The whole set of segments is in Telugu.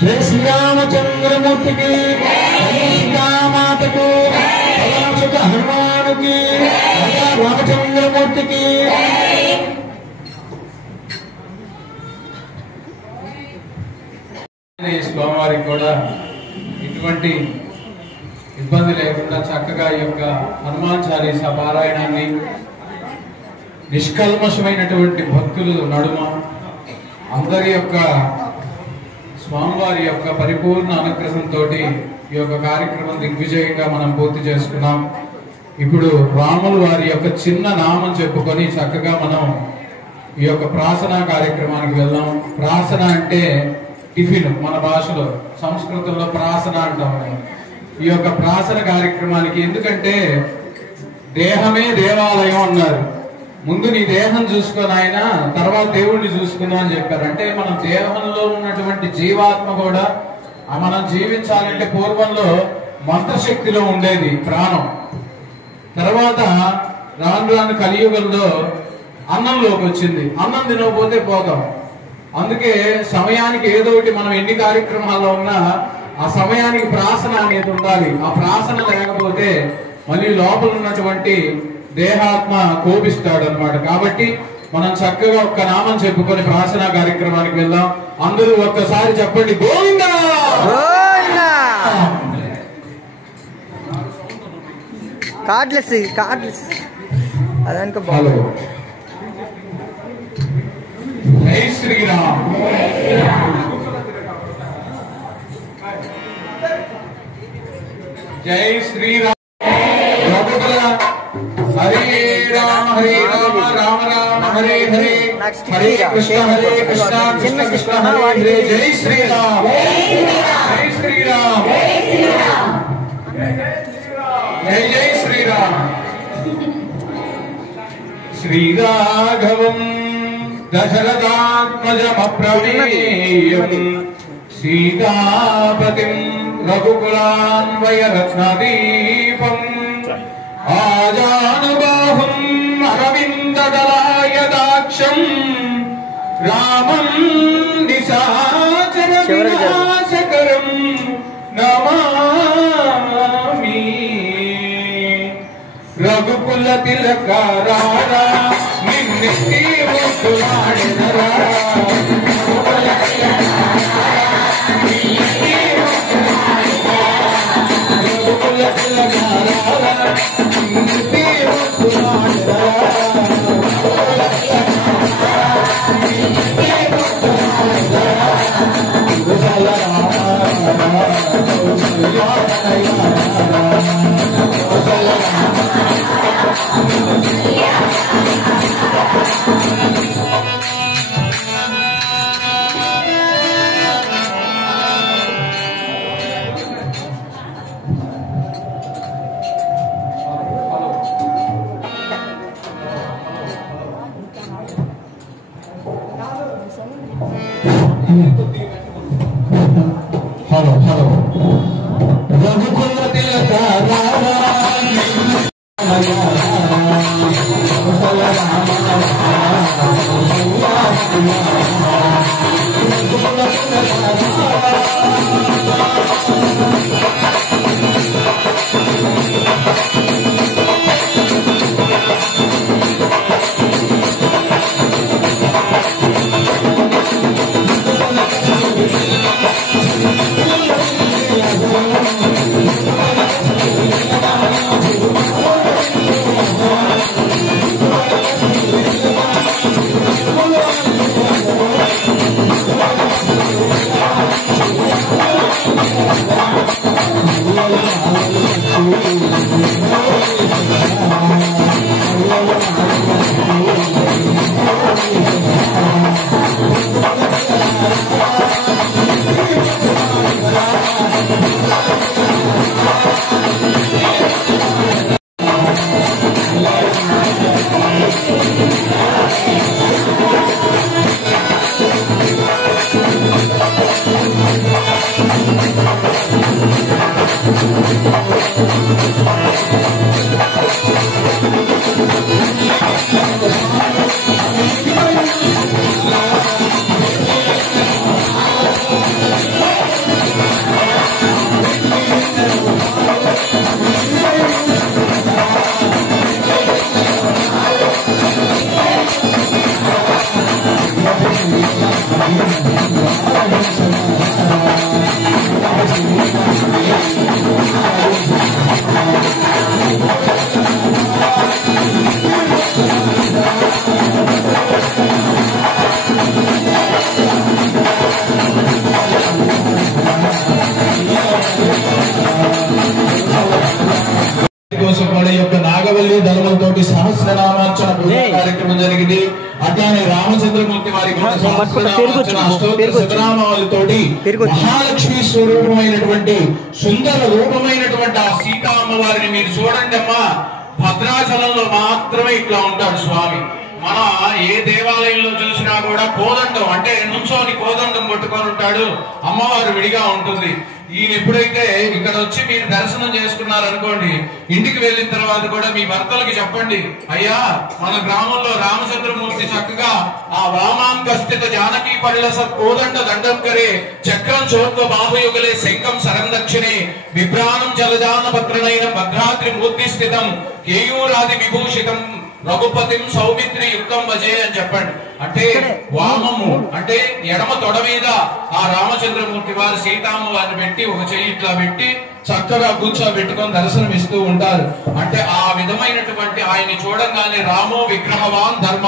जय श्री रामचंद्रमूर्ति की, सीता माता को, हनुमान की, रामचंद्रमूर्ति की। స్వామివారికి కూడా ఇటువంటి ఇబ్బంది లేకుండా చక్కగా ఈ యొక్క హనుమాన్ చాలీసా పారాయణాన్ని నిష్కల్మషమైనటువంటి భక్తులు నడుమ అందరి యొక్క స్వామివారి యొక్క పరిపూర్ణ అనుగ్రహంతో ఈ యొక్క కార్యక్రమం దిగ్విజయంగా మనం పూర్తి చేసుకున్నాం. ఇప్పుడు రాములు వారి యొక్క చిన్న నామం చెప్పుకొని చక్కగా మనం ఈ యొక్క ప్రాసన కార్యక్రమానికి వెళ్దాం. ప్రాసన అంటే టిఫిన్, మన భాషలో, సంస్కృతంలో ప్రాసన అంటాం. ఈ యొక్క ప్రాసన కార్యక్రమానికి ఎందుకంటే దేహమే దేవాలయం అన్నారు. ముందు నీ దేహం చూసుకొని ఆయన తర్వాత దేవుణ్ణి చూసుకుందాం అని చెప్పారు. అంటే మనం దేహంలో ఉన్నటువంటి జీవాత్మ కూడా మనం జీవించాలంటే పూర్వంలో మంత్రశక్తిలో ఉండేది ప్రాణం. తర్వాత రాను రాను కలియుగంలో అన్నంలోకి వచ్చింది. అన్నం తినకపోతే పోతాం. అందుకే సమయానికి ఏదో ఒకటి మనం ఎన్ని కార్యక్రమాల్లో ఉన్నా ఆ సమయానికి ప్రాసన అనేది ఉండాలి. ఆ ప్రాసన లేకపోతే మళ్ళీ లోపల ఉన్నటువంటి దేహాత్మ కోపిస్తాడు అన్నమాట. కాబట్టి మనం చక్కగా ఒక్క నామం చెప్పుకొని ప్రాసన కార్యక్రమానికి వెళ్దాం. అందరూ ఒక్కసారి చెప్పండి, గోవిందా గోవిందా. కార్డ్లెస్ అదనుకో. హలో, జై శ్రీరామ్. జై శ్రీరామ్. హరే రామ రామ రామ హరే హరే, హరే కృష్ణ కృష్ణ కృష్ణ హరే హరే. జై శ్రీరామ్. జై శ్రీరామ్. జై జై శ్రీరామ్. శ్రీరాఘవం దశరథాత్మజమప్రమేయం సీతాపతిం రఘుకులాన్వయరత్నదీపం ఆజానుబాహుం అరవిందదలాయదాక్షం రామం నిశాచర వినాశకరం నమామి. రఘుకుల తిలకారా నిన్నెత్తి ముద్దులాడెదరా రఘుకుల తిలకారా నిన్నెత్తి ముద్దులాడెదరా హలో హలో రఘుకుల తిలకారా కోసం కూడా ఈ యొక్క నాగవల్లి ధర్మంతో సహస్రనామార్చన కార్యక్రమం జరిగింది. అట్లానే రామచంద్రమూర్తి వారి శతనామాలతోటి మహాలక్ష్మి స్వరూపమైనటువంటి సుందర రూపమైనటువంటి ఆ సీతా అమ్మవారిని మీరు చూడండి అమ్మా. భద్రాచలంలో మాత్రమే ఇట్లా ఉంటాడు స్వామి. మన ఏ దేవాలయంలో చూసినా కూడా కోదండం అంటే నుంచోని కోదండం పట్టుకొని ఉంటాడు, అమ్మవారు విడిగా ఉంటుంది. ఈయన ఎప్పుడైతే ఇక్కడ వచ్చి మీరు దర్శనం చేసుకున్నారనుకోండి, ఇంటికి వెళ్ళిన తర్వాత కూడా మీ భర్తలకి చెప్పండి, అయ్యా మన గ్రామంలో రామచంద్రమూర్తి చక్కగా ఆ వామాంకస్థిత జానకీ పరిలస కోదండ దండం కరే చక్రం చోత్వ బాహుయుగలే శంఖం సరందక్షిణే విభ్రాణం జలజాన పత్రనైన భద్రాద్రి మూర్తి స్థితం కేయూరాది విభూషితం రఘుపతిం సౌమిత్రి యుక్తం భజే అని చెప్పండి. అంటే వామము అంటే ఎడమ తొడ మీద ఆ రామచంద్రమూర్తి వారు సీతామ్మ వారిని పెట్టి ఒక చెయ్యి ఇట్లా పెట్టి చక్కగా కూర్చోబెట్టుకొని దర్శనం ఇస్తూ ఉంటారు. అంటే ఆ విధమైనటువంటి ఆయన్ని చూడగానే రామో విగ్రహవాన్ ధర్మ,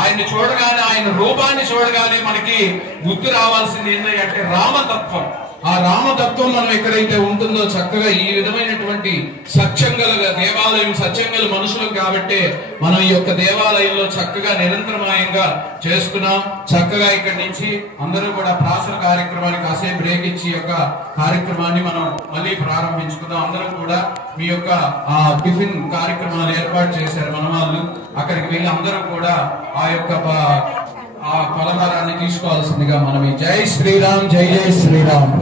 ఆయన్ని చూడగానే ఆయన రూపాన్ని చూడగానే మనకి గుర్తు రావాల్సింది ఏంటంటే రామతత్వం. ఆ రామతత్వం మనం ఎక్కడైతే ఉంటుందో చక్కగా ఈ విధమైనటువంటి సత్యంగల దేవాలయం, సత్యంగల మనుషులు కాబట్టి మనం ఈ యొక్క దేవాలయంలో చక్కగా నిరంతరమయంగా చేసుకున్నాం. చక్కగా ఇక్కడి నుంచి అందరూ కూడా ప్రాసన కార్యక్రమానికి కాసేపు బ్రేక్ ఇచ్చి యొక్క కార్యక్రమాన్ని మనం మళ్ళీ ప్రారంభించుకుందాం. అందరూ కూడా మీ యొక్క ఆ టిఫిన్ కార్యక్రమాలు ఏర్పాటు చేశారు మన వాళ్ళు. అక్కడికి వెళ్ళి అందరూ కూడా ఆ యొక్క ఆ పలహారాన్ని తీసుకోవాల్సిందిగా మనవి. జై శ్రీరామ్, జై జై శ్రీరామ్.